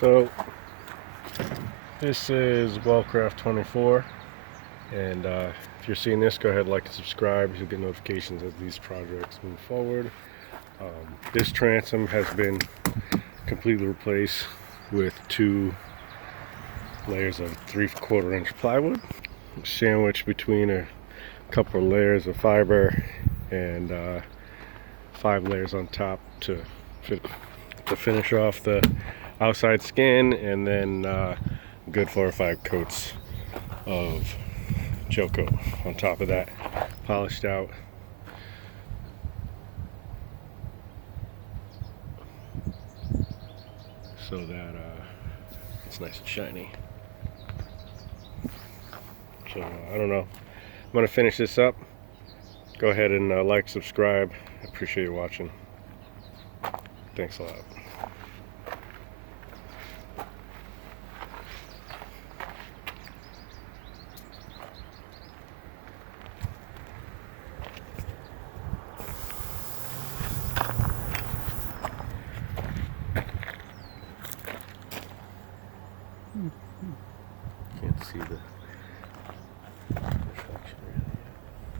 So this is wellcraft 24, and if you're seeing this, go ahead, like and subscribe. You'll get notifications as these projects move forward. This transom has been completely replaced with 2 layers of 3/4 inch plywood, sandwiched between a couple of layers of fiber, and 5 layers on top to finish off the outside skin, and then good 4 or 5 coats of gel coat on top of that, polished out. So that it's nice and shiny. So I don't know, I'm gonna finish this up. Go ahead and like, subscribe. I appreciate you watching. Thanks a lot.